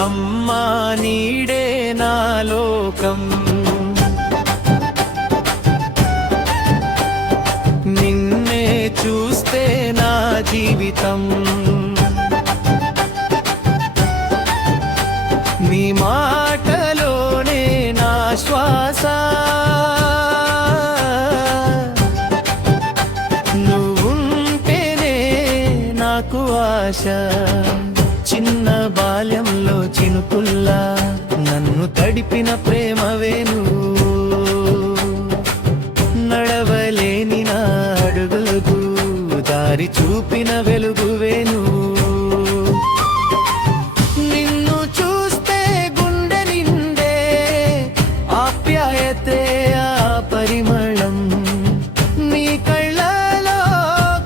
అమ్మా నీడే నా లోకం, నిన్నే చూస్తే నా జీవితం, నీ మాటలోనే నా శ్వాస, నువ్వుంటేనే నాకు ఆశ. చిన్న బాల్యంలో చినుకుల్లా నన్ను తడిపిన ప్రేమవేను, నడవలేని నా అడుగులకు దారి చూపిన వెలుగువేను. నిన్ను చూస్తే గుండె నిండే ఆప్యాయతే ఆ పరిమళం, నీ కళ్ళలో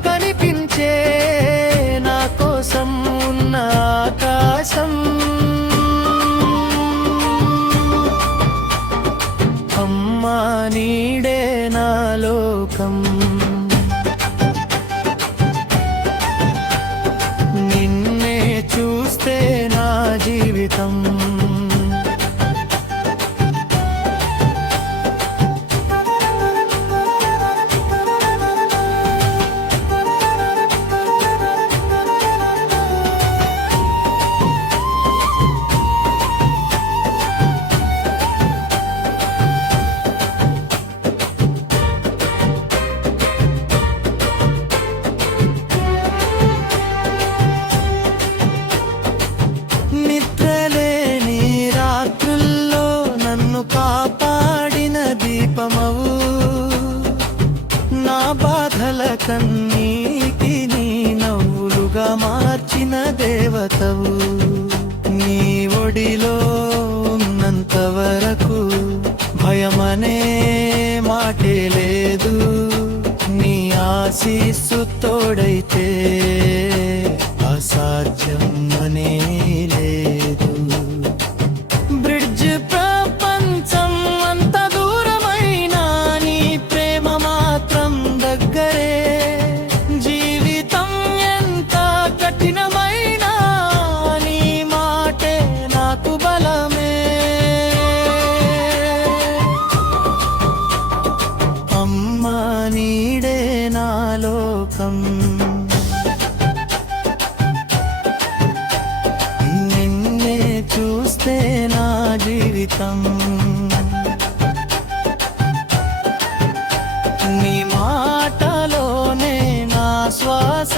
కనిపించే నా కోసం ఉన్న ఆకాశం. అమ్మా నీడే నా లోకం, నిన్నే చూస్తే నా జీవితం. నిద్రలేని రాత్రుల్లో నన్ను కాపాడిన దీపమవు, నా బాధల కన్నీటి నీ నవ్వులుగా మార్చిన దేవతవు. నీ ఒడిలో ఉన్నంత వరకు భయమనే మాటే లేదు, నీ ఆశీస్సు తోడైతే అసాధ్యం అనే లేదు. బ్రిడ్జ్ ప్రపంచం అంత దూరమైనా నీ ప్రేమ మాత్రం దగ్గరే, జీవితం ఎంత కఠినమైనా నీ మాటే నాకు బలమే. అమ్మా నీడే నా లోకం, నిన్నే చూస్తే నా జీవితం, నీ మాటలోనే నా శ్వాస.